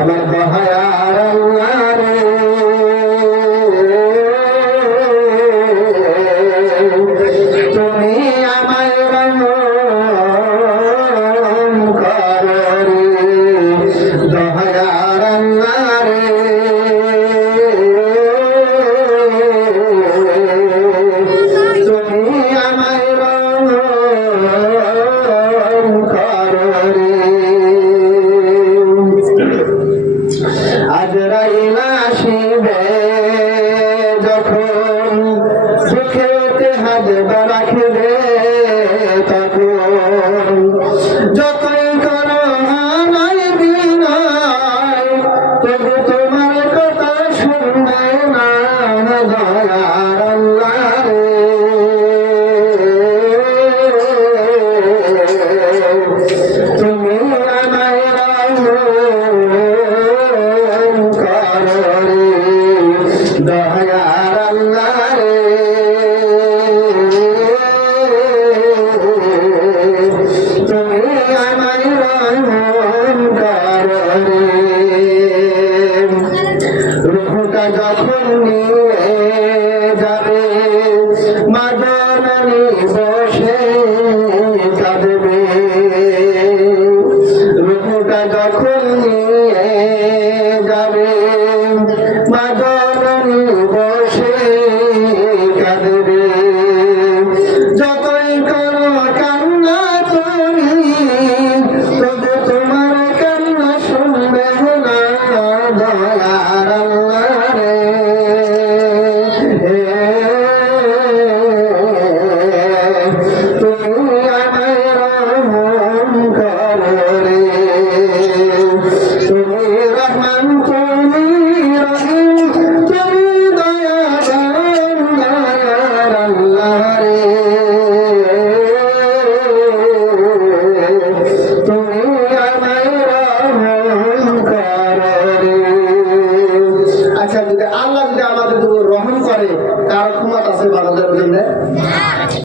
আমার দয়ার আল্লাহ রে, তুমি আমায় রহম করো রে, দয়ার আল্লাহ রে, তুমি আমায় রহম করো রে। আজরাইল আসিবে যখন সুখেতে হাজব রাখবে, তখন যতই করো হানাই বিনয়, তবু তোমার কথা শুনবে না দয়ার আল্লাহ রে, তুমি আমায় দয়ার আল্লাহ রে, তুমি আমায় রহম করো রে। রূহটা যখন নিয়ে যাবে মাদনী বসে কাঁদবে, রূহটা যখন নিয়ে